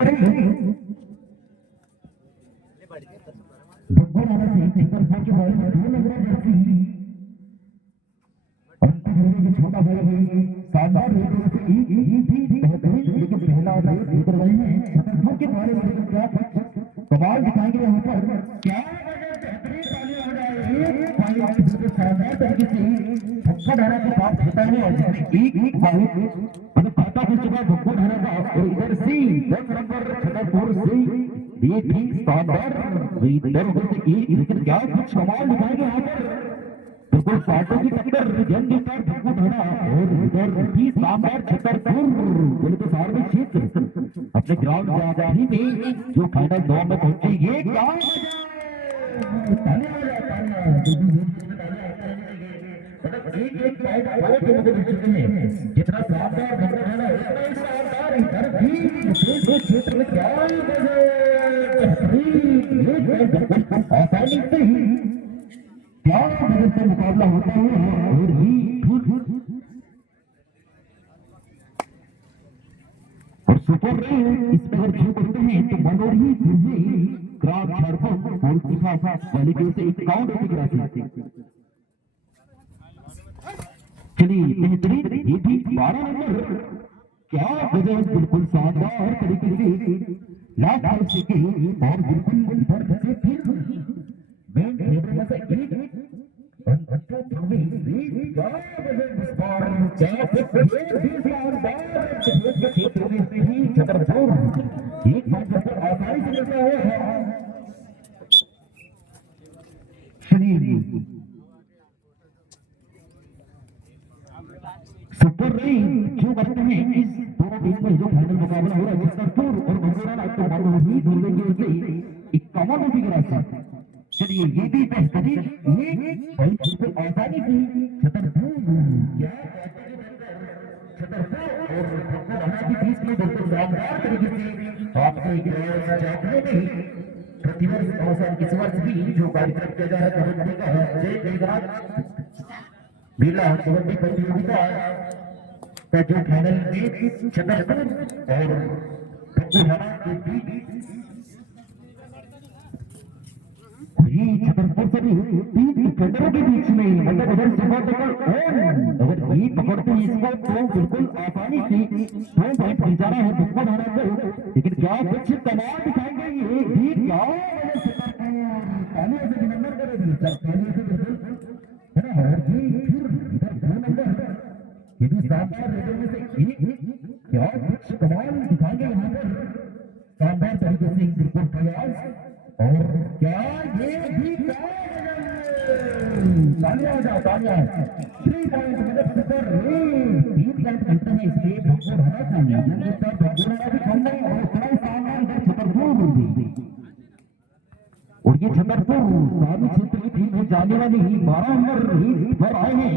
छोटा भाई शानदार लेकिन पहला के बारे में क्या कमाल दिखाएंगे यहाँ पर क्या शानदार तरीके से धक्का धारा के साथ होता है एक भाई मतलब खाता हो चुका है धक्का धारा का और इधर से 10 नंबर छतरपुर से ये ठीक शानदार इधर उधर से एक लेकिन क्या कुछ कमाल दिखाएंगे यहाँ पर बिल्कुल साटों की टक्कर जंग के साथ धक्का धारा और इधर भी शानदार छतरपुर बिल्कुल सार्वजनिक क्षेत्र अपने ग्राउंड आजादी में जो फाइनल दौर में पहुंचे ये क्या जितना शानदार क्षेत्र में क्या आसानी से ही क्या मदद से मुकाबला होता है और ही और सुपर इसमें अगर खेल करते हैं तो मनोरी क्रास से एक काउंट होती गिराती चलिए बेहतरीन ये भी 12 नंबर क्या गजब बिल्कुल शानदार तरीके से लास्ट आउट से और बिल्कुल इधर से फिर मेन रेडर में से एक आसानी से मिलता है सुपर जो करते हैं इस दोनों टीम में जो फाइनल मुकाबला हो रहा है छतरपुर और मंगोरा तो वही दूल्हे की ओर से 51 होती है रास्ता चलिए ये भी बेहतरीन ये भाई बिल्कुल आसानी से छतरपुर क्या छतरपुर और हमारे बीच में बिल्कुल शानदार तरीके से आपके चाहते नहीं प्रतिवर्ष अवसर इस वर्ष भी जो कार्यक्रम किया जा रहा है कबड्डी का जय जयराज बिरला कबड्डी प्रतियोगिता का जो फाइनल में छतरपुर और छतरपुर से भी 3 डिफेंडरों के बीच में मतलब अगर सुपर टक्कर अगर ये पकड़ते हैं इसको तो बिल्कुल आसानी से 2 पॉइंट खिंचाना है धक्का धारा को लेकिन क्या कुछ कमाल दिखाएंगे ये भी क्या नंबर करेगी है ना और ये फिर इधर 2 नंबर ये भी शानदार रेडर में से एक क्या कुछ कमाल दिखाएंगे यहाँ पर शानदार तरीके से बिल्कुल प्रयास और क्या ये भी तालियां 3 पॉइंट मतलब सुपर 3 पॉइंट मिलते हैं इसलिए भगवान हरा तालियां ये सब भगवान भी खेलने और बड़ा शानदार इधर छतरपुर और ये छतरपुर सामी क्षेत्र की टीम में जाने वाली 12 नंबर पर आए हैं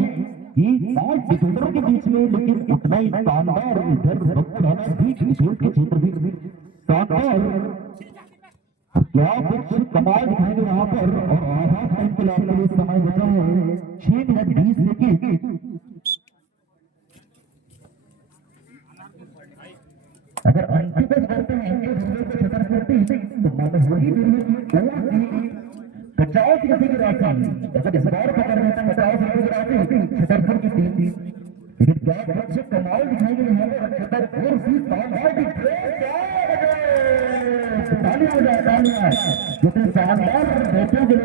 ये 5 डिफेंडरों के बीच में लेकिन उतना ही शानदार इधर भगवान भी डिफेंस के क्षेत्र भी शानदार क्या कुछ कमाल दिखाएंगे यहाँ पर और आधा टाइम के लिए समय बचा है 6 मिनट 20 सेकेंड अगर अंकित करते हैं तो मनोहरी बचाव की गति की राशि अगर इस बार पकड़ लेते हैं बचाव की राशि छतरपुर की टीम लेकिन क्या कुछ कमाल दिखाएंगे यहाँ पर छतरपुर की शानदार जितने शानदार बैटिंग के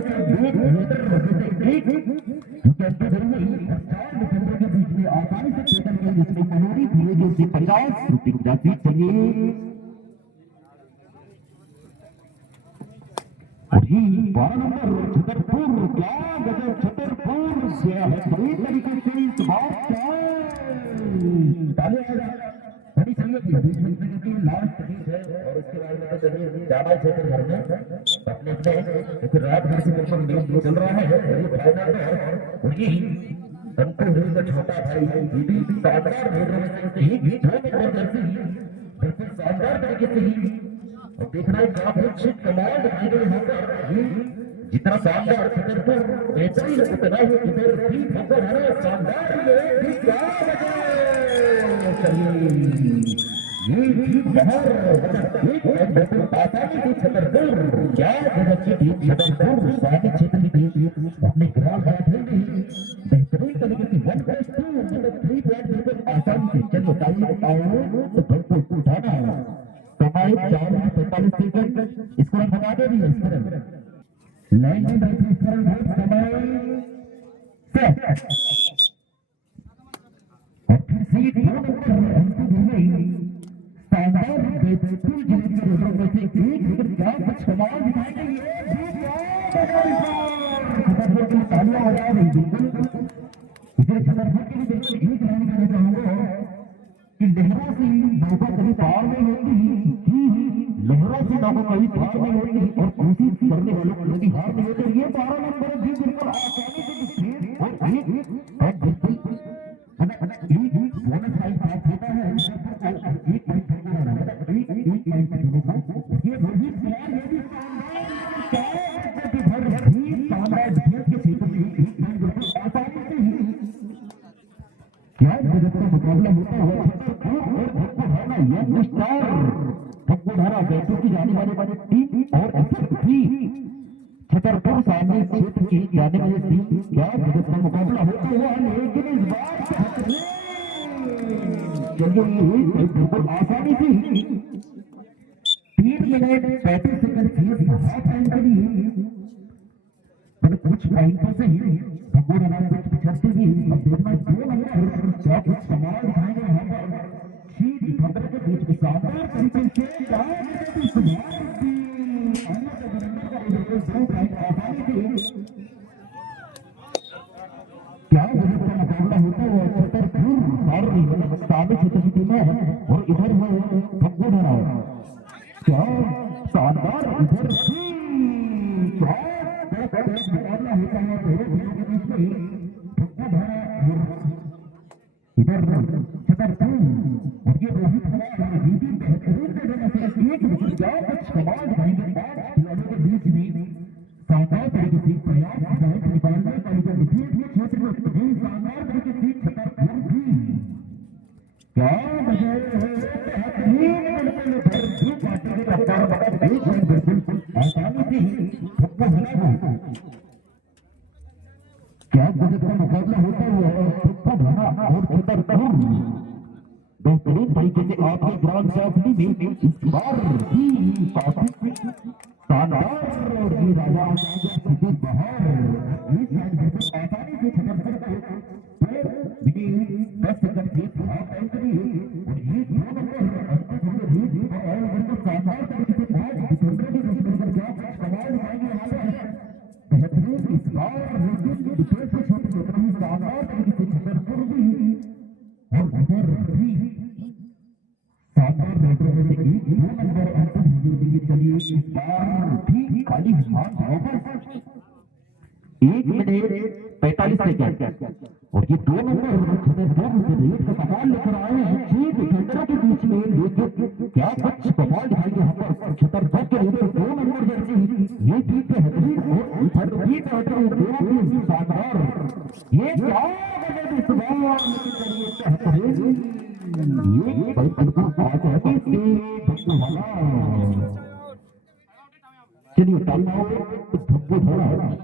के बीच में आसानी से खेल गए जिसमें मनोरी धीरे से 50 रुपये की राशि चलिए और ये 12 नंबर छतरपुर क्या गजब छतरपुर से बेहतरीन तरीके से इस बात बड़ी चलिए की लास्ट है और उसके बाद में चलिए ज्यादा क्षेत्र भर में अपने अपने एक रात भर से बिल्कुल मैच चल रहा है और ये फाइनल में और ये अंकुर हिल का छोटा भाई ये भी शानदार खेल रहे हैं ये भी 2 नंबर जर्सी बिल्कुल शानदार तरीके से ही और देखना है क्या कुछ कमाल दिखाएंगे यहाँ पर ये जितना शानदार छतरपुर बेहतरीन उतना ही इधर भी खबर है शानदार ये भी क्या चलिए ये भी बाहर बिल्कुल आसानी से छतरपुर क्या गजब की टीम छतरपुर स्वागत क्षेत्र की टीम अपने ग्राउंड पर खेली बेहतरीन तरीके से 1+2 मतलब 3 पॉइंट बिल्कुल आसानी से चलो ताली बजाओ तो बिल्कुल उठाना समय 4:45 सेकंड स्कोर बता दे रही है स्कोर लाइन में बैठे स्कोर समय सेट और फिर सीट दो नंबर अंकित हो गई शानदार बेहतरीन जिंदगी के रोजों में से एक लेकिन क्या कुछ कमाल दिखाएंगे ये तालियां बजा रही बिल्कुल इसे छतरपुर के लिए बिल्कुल एक लाइन कहना चाहूंगा कि लहरों से नौका कभी पार नहीं होती लहरों से नौका कभी पार नहीं होती और कोशिश करने वालों को कभी हार नहीं होती ये 12 नंबर भी बिल्कुल आसानी से और बिल्कुल बोनस लाइन प्राप्त होता है एक पॉइंट एक लाइन से दोनों को ये रोहित कुमार ये भी शानदार डिफेंस के क्षेत्र में एक लाइन बिल्कुल आसानी से ही क्या गजब का मुकाबला होता हुआ धारा जयपुर की जाने वाली टीम और छतरपुर सामने क्षेत्र की जाने वाली टीम क्या गजब का मुकाबला होता हुआ लेकिन इस बार बिल्कुल आसानी से 3 मिनट 35 सेकंड हाफ टाइम के लिए कुछ पॉइंटों से ही भगवान हमारे कुछ पिछड़ते भी अब देखना 2 नंबर क्या कुछ कमाल दिखाएंगे यहाँ पर शीट खबर के बीच में शानदार तरीके से क्या गजब का मुकाबला होता है छतरपुर साबित क्षेत्र की टीम है और इधर है भगवान क्या शानदार इधर मुकाबला होता है इधर छतरपुर और ये रोहित कुमार बेहतरीन देने से एक विकेट क्या कुछ कमाल दिखाएंगे खिलाड़ियों के बीच में शानदार तरीके से प्रयास निकालने का क्षेत्र में शानदार तरीके से छतरपुर भी क्या आसानी से ही क्या गजब का मुकाबला होता हुआ और छतरपुर बेहतरीन तरीके से आपके ग्राउंड से में इस बार भी काफी शानदार और ये राजा बहार आसानी से छतरपुर को 10 सेकंड की हाफ एंट्री और ये 2 नंबर और शानदार तरीके से आज डिफेंडर क्या कमाल दिखाएंगे यहाँ पर बेहतरीन इस बार डिफेंस के क्षेत्र में शानदार तरीके से छतरपुर भी और उधर भी शानदार बैटरों में से एक 2 नंबर अंकित होगी चलिए इस बार भी खाली हाथ 1 मिनट 45 सेकंड और ये 2 नंबर छतरपुर से रेट का कमाल लेकर आए हैं 6 डिफेंडरों के बीच में लेकिन क्या कुछ कमाल दिखाएंगे यहाँ पर छतरपुर के लिए 2 नंबर जैसी ये ठीक है और इधर भी बैटरों दोनों शानदार ये क्या इस बार ये बिल्कुल आसानी से चलिए धक्को धरा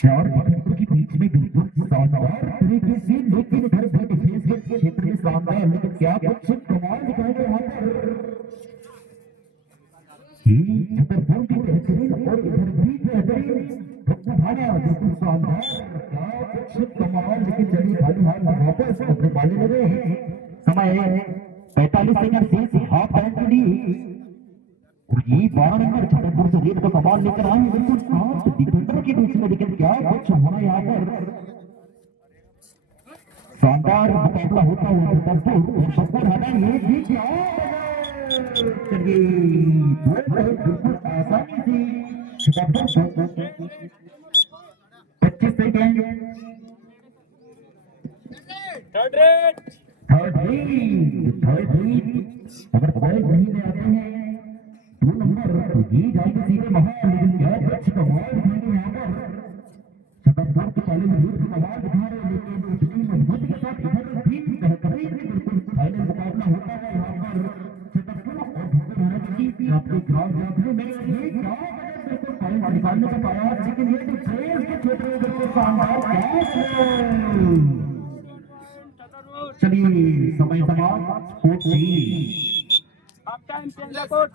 चार विकेटों के बीच में बिल्कुल शानदार तरीके से लेकिन इधर भी डिफेंस के क्षेत्र में शानदार लेकिन क्या कुछ कमाल दिखाएंगे यहाँ पर छतरपुर की बेहतरीन और इधर भी बेहतरीन बिल्कुल शानदार क्या कुछ कमाल लेकिन चलिए खाली हाथ वापस अपने माले लगे समय 45 सेकंड शेष हाफ टाइम के लिए और ये 12 नंबर छतरपुर से रेट का कमाल लेकर आए बिल्कुल 7 डिफेंडर के बीच में लेकिन क्या कुछ होना यहाँ पर शानदार मुकाबला होता हुआ छतरपुर और छतरपुर हमें ये भी क्या चलिए बिल्कुल आसानी से छतरपुर 25 सेकंड थर्ड अगर पॉइंट नहीं ले आते हैं 2 नंबर तो ये जाएंगे सीधे बाहर, लेकिन क्या कुछ कमाल दिखाएंगे यहाँ पर छतरपुर के पहले में यूथ कमाल दिखा रहे हैं, लेकिन इतनी मजबूती के साथ इधर भी बेहतरीन बिल्कुल फाइनल मुकाबला होता है यहाँ पर छतरपुर और भोपाल की आपके ग्राउंड जाते में ये क्या बिल्कुल पॉइंट निकालने का प्रयास, लेकिन ये डिफेंस के क्षेत्र में बिल्कुल शानदार कैच। चलिए समय समाप्त कोच जी हाफ टाइम चेंज है कोच।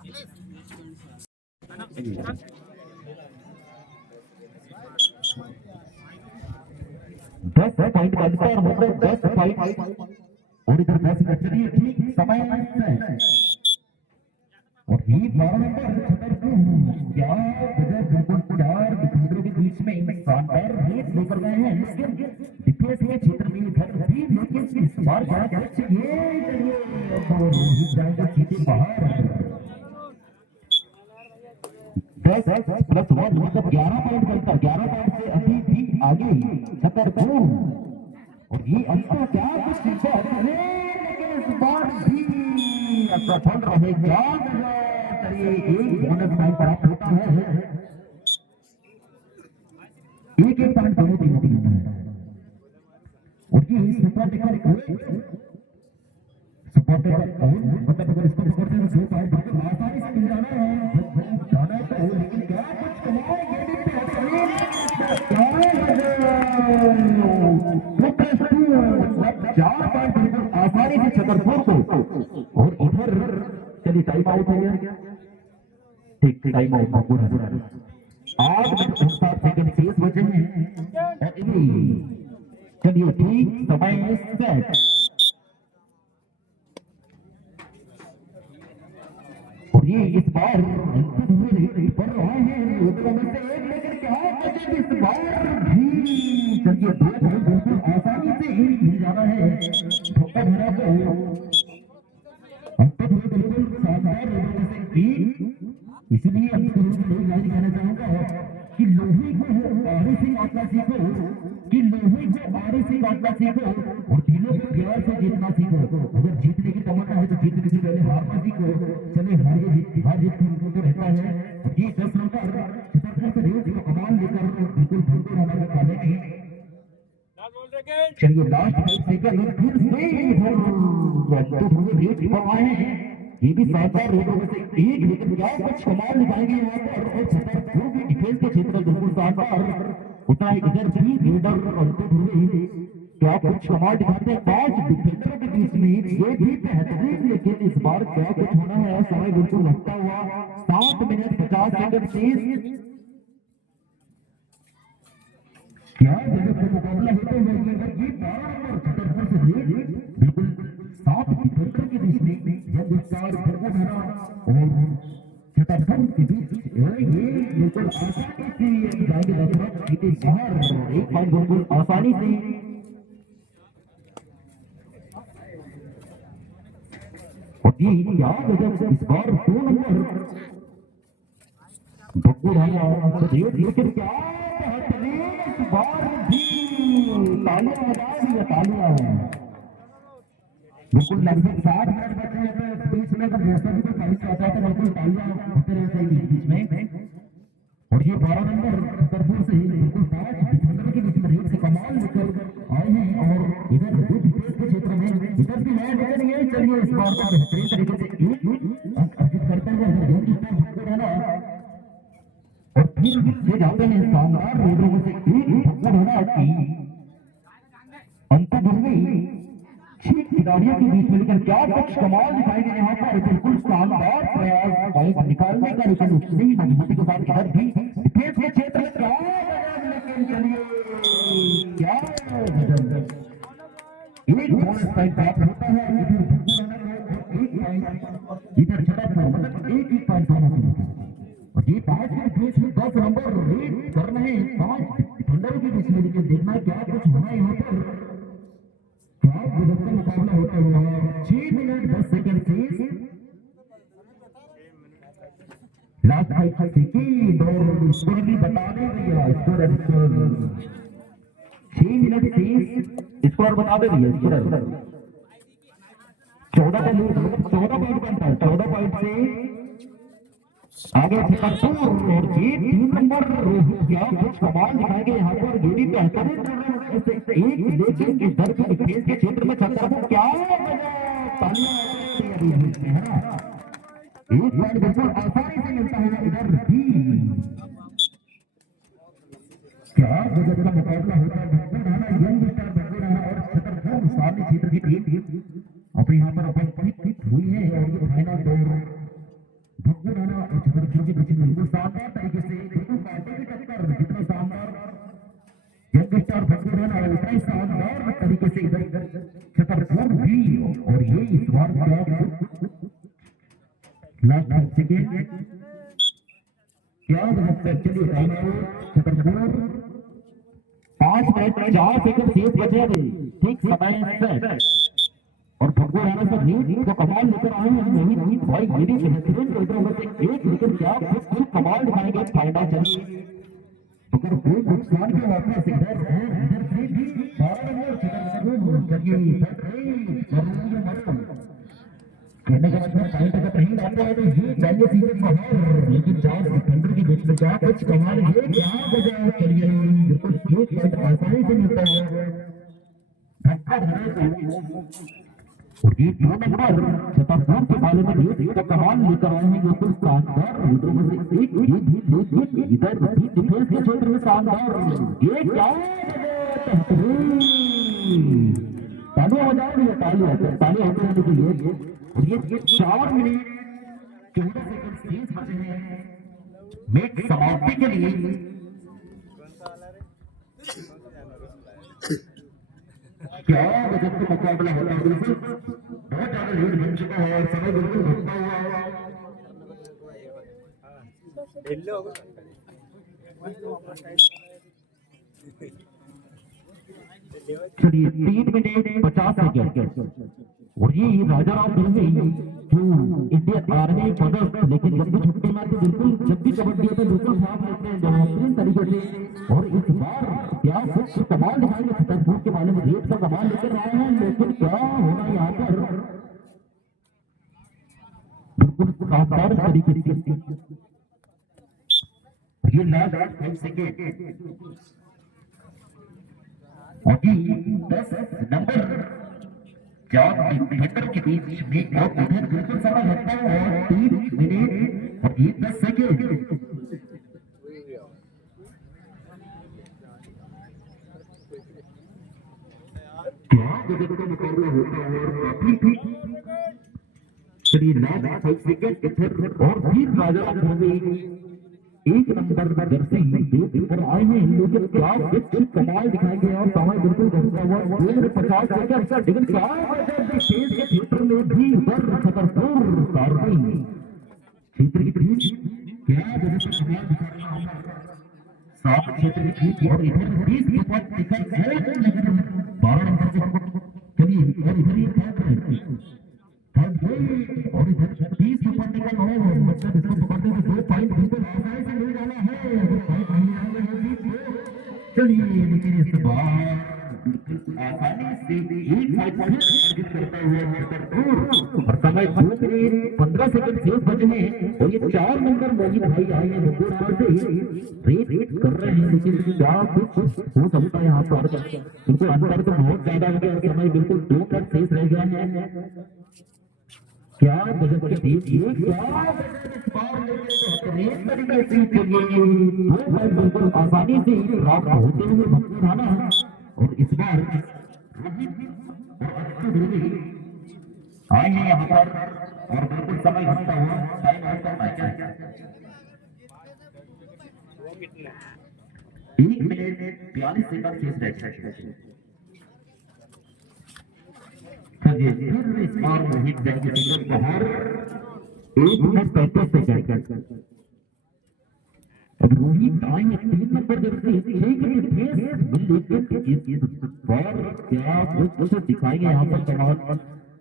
10 पॉइंट का अंतर मतलब 10 पॉइंट और इधर 10 का चलिए ठीक समय और ये 12 नंबर छतरपुर क्या गजब बिल्कुल 4 डिफेंडरों के बीच में शानदार रेस लेकर गए हैं, लेकिन डिफेंस के क्षेत्र में इधर भी लेकिन इस बार क्या चाहिए रोहित जाएगा सीधे बाहर 10 प्लस 1 मतलब 11 पॉइंट बनता 11 पॉइंट से अभी भी आगे छतरपुर और ये अंतर क्या कुछ लेकिन इस बार भी सफल रहेगा। चलिए एक बोनस पॉइंट प्राप्त होता है, एक पॉइंट दोनों टीमों के लिए और ये सुपर टेकर मतलब अगर इसको पकड़ते हैं तो 2 पॉइंट बिल्कुल आसानी से मिल जाना है तो, लेकिन क्या कुछ कमाल ये भी बेहतरीन 4 पॉइंट बिल्कुल आसानी से छतरपुर को और इधर चलिए टाइम आउट हो गया, ठीक टाइम आउट 8 मिनट 59 सेकंड शेष बचे हैं। चलिए ठीक समय सेट और ये इस बार बढ़ रहा है लेकिन क्या इस बार भी चलिए 2 पॉइंट बिल्कुल आसानी से ही मिल जाना है धोखा भरा को बिल्कुल शानदार इसलिए लाइन कहना चाहूंगा कि लोही को आरी सिंह आदिवासी को कि लोही को आरी सिंह आदिवासी को और दिलों को प्यार से जीतना सीखो। अगर जीतने की तमन्ना है तो जीतने से पहले हारना सीखो। चले हार जीत तो रहता है। ये 10 नंबर छतरपुर से रेस को कमान लेकर बिल्कुल भरपूर हमारे खाने में चलिए लास्ट 5 सेकंड फिर से रेस करवाए हैं। ये भी शानदार रेडों में से एक, लेकिन क्या कुछ कमाल दिखाएंगे यहाँ पर और छतरपुर की डिफेंस के क्षेत्र में बिल्कुल शानदार उतना ही इधर भी रेडर क्या कुछ कमाल दिखाते हैं 5 डिफेंडरों के बीच में ये भी बेहतरीन, लेकिन इस बार क्या कुछ होना है समय बिल्कुल लगता हुआ 7 मिनट 50 सेकंड शेष क्या जगह का मुकाबला होता है। ये 12 नंबर छतरपुर से बिल्कुल 7 डिफेंडर के बीच में जब विस्तार भरा और छतरपुर के बीच ये बिल्कुल आसानी से जाएंगे दर्शक सीधे बाहर 1 पॉइंट बिल्कुल आसानी से और ये क्या गजब इस बार 2 नंबर बक्कू रहा लेकिन क्या इस बार भी तालियां बिल्कुल लगभग 60 मिनट बचे हैं तो बीच में अगर जैसा भी कोई फाइट आता है तो बिल्कुल तालियां होते रहते हैं बीच में और ये 12 नंबर छतरपुर से बिल्कुल 5 डिफेंडर के बीच में रेस से कमाल लेकर आए हैं और इधर डिफेंस के क्षेत्र में इधर भी नया लेकर ये चलिए इस बार का बेहतरीन तरीके से अर्जित करते हुए और फिर ये जाते हैं शानदार रेडरों में से एक होना की अंत में 6 खिलाड़ियों के बीच में, लेकिन क्या कुछ कमाल दिखाएंगे यहाँ पर बिल्कुल शानदार प्रयास पॉइंट निकालने का, लेकिन उतनी ही मजबूती के साथ इधर भी डिफेंस के क्षेत्र में क्या लेकिन चलिए क्या एक बोनस पॉइंट प्राप्त होता है इधर छतरपुर मतलब एक पॉइंट दोनों और ये 5 के बीच में 10 नंबर रेड कर रहे हैं 5 डिफेंडरों के बीच में, लेकिन देखना क्या कुछ होना यहाँ पर क्या गजब का मुकाबला होता हुआ है। 6 मिनट 10 सेकंड से लास्ट 5 सेकंड और स्कोर भी बता दे भैया स्कोर 6 मिनट से स्कोर बता दे भैया स्कोर 14 का लीड 14 पॉइंट बनता है, 14 पॉइंट से आगे छतरपुर और ये 3 नंबर रोहित क्या कुछ कमाल दिखाएंगे यहाँ पर, ये भी बेहतरीन एक लेकिन इधर के डिफेंस के क्षेत्र में छतरपुर क्या तालियां है ना, एक पॉइंट बिल्कुल आसानी से मिलता है इधर भी। क्या गजब का मुकाबला होता है, यंग स्टार और छतरपुर सामने क्षेत्र की टीम अब यहाँ पर उपस्थित हुई है और ये फाइनल दौर भक्कू राणा और छतरपुर के बीच में बिल्कुल शानदार तरीके से बिल्कुल कांटे की टक्कर, जितना शानदार यंग स्टार भक्कू राणा उतना ही शानदार तरीके से इधर छतरपुर भी, और ये इस बार लास्ट सेकेंड क्या चलिए छतरपुर 5 मिनट 4 सेकंड शेष बचे थे ठीक समय से, और भक्कू राणा से लीड को कमाल लेकर आए हैं मोहित भाई, ये भी बेहतरीन एक विकेट क्या कुछ कमाल दिखाएंगे फाइनल। चलिए अगर कोई नुकसान के वापस इधर से भी 12 नंबर कहने का मतलब पॉइंट अगर कहीं आता है तो ये पहले सीजन बाहर, लेकिन 4 डिफेंडर के बीच में क्या कुछ कमाल है क्या बजाय। चलिए बिल्कुल एक पॉइंट आसानी से मिलता है, और ये 2 नंबर छतरपुर के बारे में ये कमाल लेकर आए हैं, बिल्कुल शानदार लीडरों में से एक इधर भी डिफेंस के क्षेत्र में शानदार ये क्या तालियां हो जाएंगे, तालियां होते रहने के लिए, और ये 4 मिनट 14 सेकंड शेष बचे हैं मैच समाप्ति के लिए। क्या गजब का मुकाबला होता है, बिल्कुल बहुत ज्यादा लीड बन चुका है और समय बिल्कुल घटता हुआ। चलिए 3 मिनट 50 सेकंड, और ये राजा राम दलवी जो इंडियन आर्मी पदक, लेकिन जब भी छुट्टी में तो बिल्कुल जब भी कबड्डी तो बिल्कुल भाग लेते हैं बेहतरीन तरीके से, और इस बार क्या कुछ कमाल दिखाएंगे छतरपुर के बारे में, रेट का कमाल लेकर आए हैं, लेकिन क्या होना यहाँ पर बिल्कुल शानदार तरीके से ये लास्ट 5 सेकंड, और 10 नंबर 4 डिफेंडर के बीच में और उधर बिल्कुल समय लगता है, और 3 मिनट और 10 सेकंड। क्या गजब का मुकाबला होता है, और अभी चलिए लास्ट 5 सेकंड इधर, और भी राजा दलवी 1 नंबर जर्सी पर आए हैं, लेकिन क्या कुछ कमाल दिखाएंगे, और समय बिल्कुल घटता हुआ 2 मिनट 50 सेकंड, लेकिन क्या शेष के क्षेत्र में भी उधर छतरपुर सारणी क्षेत्र की टीम क्या जैसे कमाल दिखा रही है, 7 क्षेत्र की टीम, और इधर 20 पॉइंट दिखाई 12 नंबर से। चलिए और इधर ये और इधर 20 पॉइंट निकल रहा है, मतलब इसको पकड़ते हुए 2 पॉइंट बिल्कुल आसानी से मिल जाना है, अगर पॉइंट नहीं आएंगे तो चलिए, लेकिन इस बार बिल्कुल आसानी से 1 पॉइंट अर्जित करता हुआ छतरपुर, और समय 2 मिनट 15 सेकंड शेष बचे हैं, और ये 4 नंबर मोहित भाई आए हैं भोपाल से रेट कर रहे हैं, लेकिन क्या कुछ हो सकता है यहाँ पर, बिल्कुल अंतर तो बहुत ज्यादा हो गया, समय बिल्कुल 2 मिनट शेष रह गया है। क्या गजब की टीम, ये क्या तरीके से बिल्कुल आसानी से प्राप्त होते हुए भक्कू राणा, और इस बार आए हैं यहाँ पर, और बिल्कुल समय घटता हुआ टाइम आउट का मैच है, 1 मिनट 42 सेकंड शेष रह गए। इस बार मोहित जंग बाहर 1 मिनट 35 सेकंड, अब रोहित आएंगे 3 नंबर जर्सी, बार क्या कुछ दिखाएंगे यहाँ पर कमाल,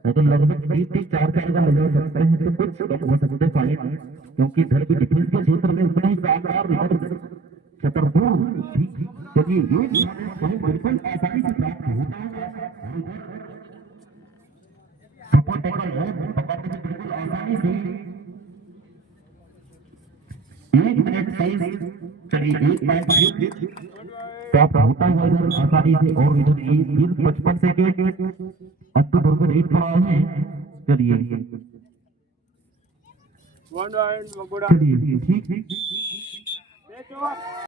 तो लगभग 3-4 का मिल सकते हैं, तो कुछ कम हो सकते हैं फाइनल, क्योंकि इधर भी डिफेंस के क्षेत्र में उतना ही शानदार इधर छतरपुर, क्योंकि ये बिल्कुल आसानी से प्राप्त होता है, सुपर टैकल है, पकड़ते हैं बिल्कुल आसानी से। 1 मिनट 23, चलिए 1 पॉइंट टॉप होता हुआ इधर आसानी से, और इधर ये 55 सेकेंड अब तो दोनों रेट पर आए हैं। चलिए 1 point, Maguda. चलिए ठीक। Take over.